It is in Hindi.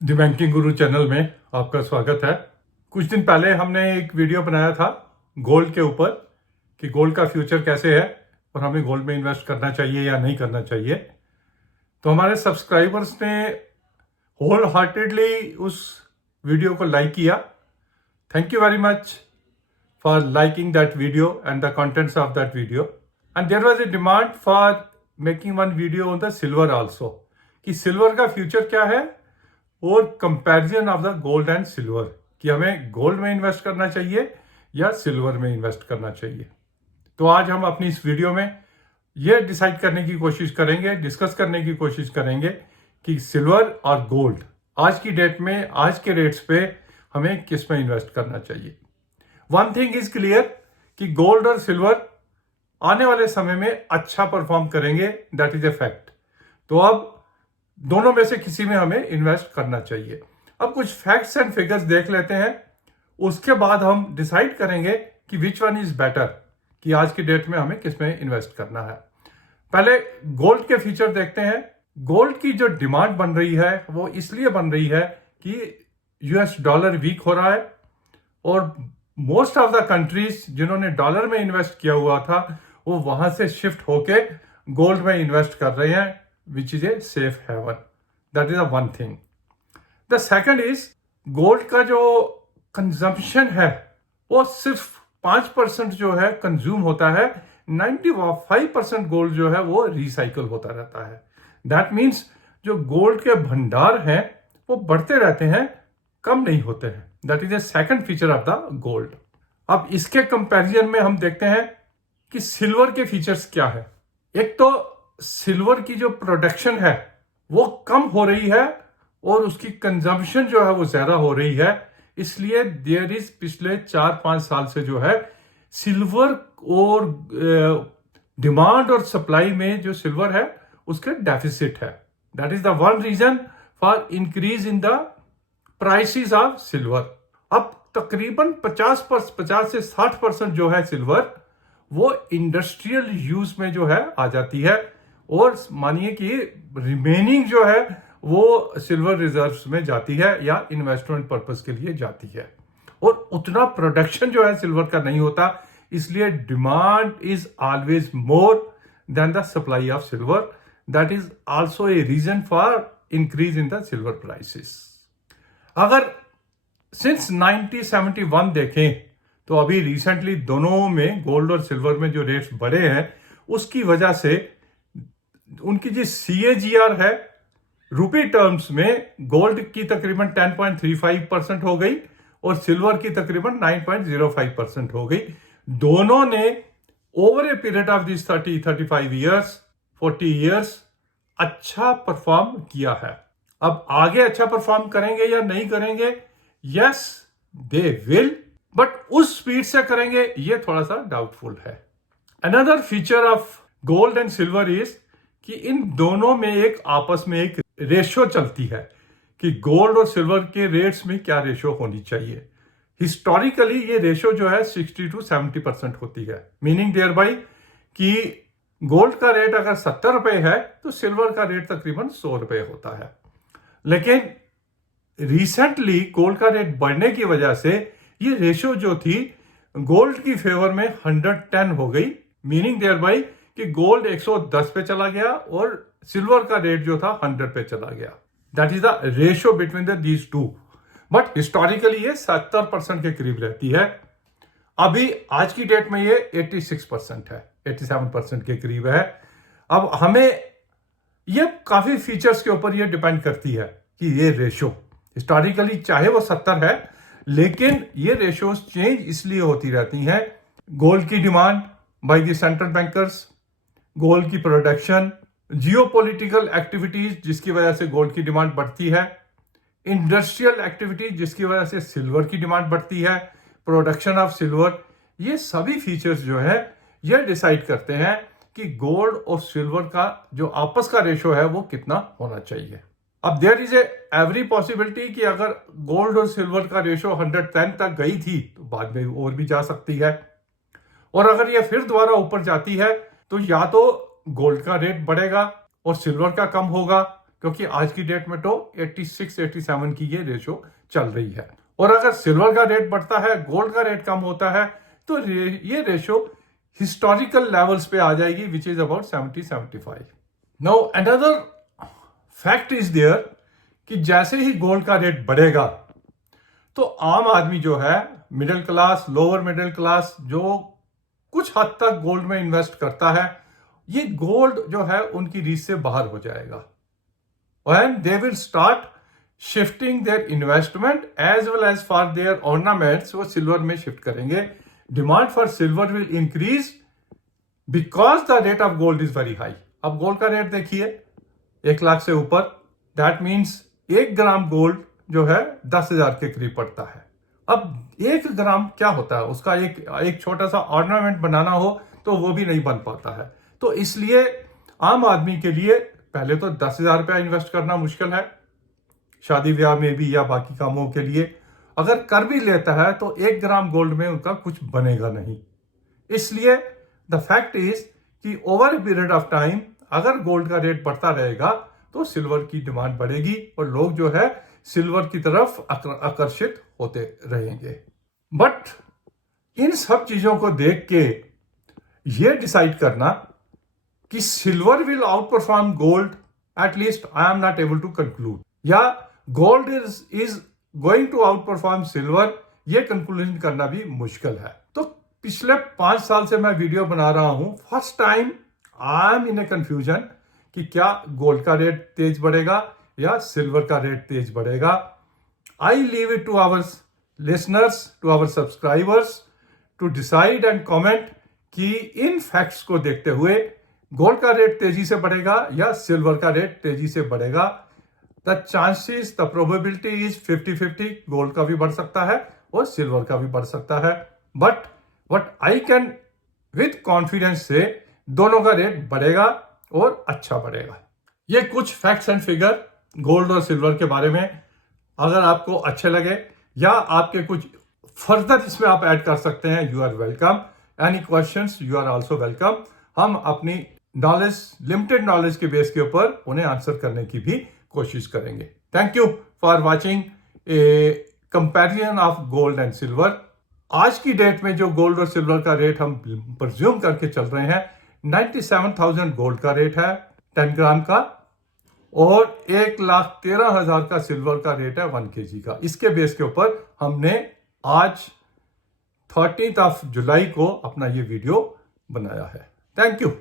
दी बैंकिंग गुरु चैनल में आपका स्वागत है। कुछ दिन पहले हमने एक वीडियो बनाया था गोल्ड के ऊपर कि गोल्ड का फ्यूचर कैसे है और हमें गोल्ड में इन्वेस्ट करना चाहिए या नहीं करना चाहिए। तो हमारे सब्सक्राइबर्स ने होल हार्टेडली उस वीडियो को लाइक किया। Thank you very much for liking that video and the contents of that video. And there was a demand for making one video on the silver also, कि सिल्वर का फ्यूचर क्या है और comparison of the gold and silver, कि हमें गोल्ड में इन्वेस्ट करना चाहिए या सिल्वर में इन्वेस्ट करना चाहिए। तो आज हम अपनी इस वीडियो में यह डिसाइड करने की कोशिश करेंगे, डिस्कस करने की कोशिश करेंगे कि सिल्वर और गोल्ड आज की डेट में, आज के रेट्स पे हमें किस में इन्वेस्ट करना चाहिए। वन थिंग इज क्लियर कि गोल्ड और सिल्वर आने वाले समय में अच्छा परफॉर्म करेंगे, दैट इज ए फैक्ट। तो अब दोनों में से किसी में हमें इन्वेस्ट करना चाहिए। अब कुछ फैक्ट्स एंड फिगर्स देख लेते हैं, उसके बाद हम डिसाइड करेंगे कि विच वन इज बेटर, कि आज की डेट में हमें किस में इन्वेस्ट करना है। पहले गोल्ड के फीचर देखते हैं। गोल्ड की जो डिमांड बन रही है वो इसलिए बन रही है कि यूएस डॉलर वीक हो रहा है और मोस्ट ऑफ द कंट्रीज जिन्होंने डॉलर में इन्वेस्ट किया हुआ था वो वहां से शिफ्ट होके गोल्ड में इन्वेस्ट कर रहे हैं, which is a safe haven. That is the one thing. The second is gold का जो कंजम्पशन है वो सिर्फ 5% जो है कंज्यूम होता है, 95% गोल्ड जो है वो रिसाइकल होता रहता है। दैट मीन्स जो गोल्ड के भंडार हैं वो बढ़ते रहते हैं, कम नहीं होते हैं। That is a second feature of the gold. अब इसके कंपैरिजन में हम देखते हैं कि सिल्वर के फीचर्स क्या है। एक तो सिल्वर की जो प्रोडक्शन है वो कम हो रही है और उसकी कंजम्पशन जो है वो ज्यादा हो रही है, इसलिए देयर इज पिछले 4-5 साल से जो है सिल्वर और डिमांड और सप्लाई में जो सिल्वर है उसके डेफिसिट है। That is the one reason for increase in the prices of silver. अब तकरीबन 50 से 60% जो है सिल्वर वो इंडस्ट्रियल यूज में जो है आ जाती है और मानिए कि रिमेनिंग जो है वो सिल्वर रिजर्व्स में जाती है या इन्वेस्टमेंट पर्पस के लिए जाती है। और उतना प्रोडक्शन जो है सिल्वर का नहीं होता, इसलिए demand is always more than the supply of silver. That is also a reason for increase in the silver prices. अगर सिंस 1971 देखें तो अभी रिसेंटली दोनों में गोल्ड और सिल्वर में जो रेट्स बढ़े हैं उसकी वजह से उनकी जो CAGR है रुपी टर्म्स में गोल्ड की तकरीबन 10.35% हो गई और सिल्वर की तकरीबन 9.05% हो गई। दोनों ने over a period of this 35 years 40 years अच्छा परफॉर्म किया है। अब आगे अच्छा परफॉर्म करेंगे या नहीं करेंगे, यस दे विल, बट उस स्पीड से करेंगे ये थोड़ा सा डाउटफुल है। Another feature of gold and silver is कि इन दोनों में एक आपस में एक रेशो चलती है कि गोल्ड और सिल्वर के रेट्स में क्या रेशो होनी चाहिए। हिस्टोरिकली ये रेशो जो है 60 to 70% होती है, मीनिंग देयर बाई कि गोल्ड का रेट अगर 70 रुपए है तो सिल्वर का रेट तकरीबन 100 रुपए होता है। लेकिन रिसेंटली गोल्ड का रेट बढ़ने की वजह से ये रेशो जो थी गोल्ड की फेवर में 110 हो गई, मीनिंग देयर बाई कि गोल्ड 110 पे चला गया और सिल्वर का रेट जो था 100 पे चला गया। That is the ratio between the these two. But historically ये 70% के करीब रहती है। अभी आज की डेट में ये 86% है, 87% के करीब है। अब हमें ये काफी फीचर्स के ऊपर ये डिपेंड करती है कि ये रेशियो हिस्टोरिकली चाहे वो 70 है, लेकिन ये रेशियोज चेंज इसलिए होती रहती हैं। गोल्ड की demand by the central bankers, gold की प्रोडक्शन, जियोपॉलिटिकल एक्टिविटीज जिसकी वजह से गोल्ड की डिमांड बढ़ती है, इंडस्ट्रियल एक्टिविटीज जिसकी वजह से सिल्वर की डिमांड बढ़ती है, प्रोडक्शन ऑफ सिल्वर, ये सभी फीचर्स जो है ये डिसाइड करते हैं कि गोल्ड और सिल्वर का जो आपस का रेशो है वो कितना होना चाहिए। अब देयर इज एवरी पॉसिबिलिटी कि अगर गोल्ड और सिल्वर का रेशो 110 तक गई थी तो बाद में और भी जा सकती है, और अगर ये फिर दोबारा ऊपर जाती है तो या तो गोल्ड का रेट बढ़ेगा और सिल्वर का कम होगा, क्योंकि आज की डेट में तो 86-87 की ये रेशो चल रही है। और अगर सिल्वर का रेट बढ़ता है, गोल्ड का रेट कम होता है, तो ये रेशो हिस्टोरिकल लेवल्स पे आ जाएगी, which is about 70-75। Now another fact is there कि जैसे ही गोल्ड का रेट बढ़ेगा तो आम आदमी जो है, middle class, lower middle class, जो कुछ हद तक गोल्ड में इन्वेस्ट करता है, ये गोल्ड जो है उनकी रीच से बाहर हो जाएगा and they will start shifting their investment as well as for their ornaments, वो सिल्वर में शिफ्ट करेंगे। Demand for silver will increase because the rate of gold is very high. अब गोल्ड का रेट देखिए 1 लाख से ऊपर, दैट मीन्स 1 ग्राम गोल्ड जो है 10,000 के करीब पड़ता है। अब 1 ग्राम क्या होता है, उसका एक छोटा सा ऑर्नामेंट बनाना हो तो वो भी नहीं बन पाता है। तो इसलिए आम आदमी के लिए पहले तो 10,000 रुपया इन्वेस्ट करना मुश्किल है, शादी ब्याह में भी या बाकी कामों के लिए। अगर कर भी लेता है तो 1 ग्राम गोल्ड में उनका कुछ बनेगा नहीं। इसलिए द फैक्ट इज कि over a period of time अगर गोल्ड का रेट बढ़ता रहेगा तो सिल्वर की डिमांड बढ़ेगी और लोग जो है सिल्वर की तरफ आकर्षित होते रहेंगे। बट इन सब चीजों को देख के ये डिसाइड करना कि silver will outperform gold, at least I am not able to conclude, या gold is going to outperform silver, ये कंक्लूजन करना भी मुश्किल है। तो पिछले 5 साल से मैं वीडियो बना रहा हूं, first time I am in a confusion कि क्या गोल्ड का रेट तेज बढ़ेगा या सिल्वर का रेट तेज बढ़ेगा। I leave it to our listeners, to our subscribers to decide and comment कि इन फैक्ट्स को देखते हुए गोल्ड का रेट तेजी से बढ़ेगा या सिल्वर का रेट तेजी से बढ़ेगा। The chances, the probability is 50-50, gold का भी बढ़ सकता है और सिल्वर का भी बढ़ सकता है। But what I can with confidence से, दोनों का रेट बढ़ेगा और अच्छा बढ़ेगा। ये कुछ फैक्ट्स एंड फिगर गोल्ड और सिल्वर के बारे में, अगर आपको अच्छे लगे या आपके कुछ फर्दर इसमें आप ऐड कर सकते हैं, you are welcome. Any questions, you are also welcome. हम अपनी नॉलेज, लिमिटेड नॉलेज के बेस के ऊपर उन्हें आंसर करने की भी कोशिश करेंगे। Thank you for watching a comparison of gold and silver. आज की डेट में जो गोल्ड और सिल्वर का रेट हम प्रिज्यूम करके चल रहे हैं, 97,000 गोल्ड का रेट है 10 ग्राम का, और 1,13,000 का सिल्वर का रेट है 1 kg का। इसके बेस के ऊपर हमने आज 13 जुलाई को अपना ये वीडियो बनाया है। Thank you.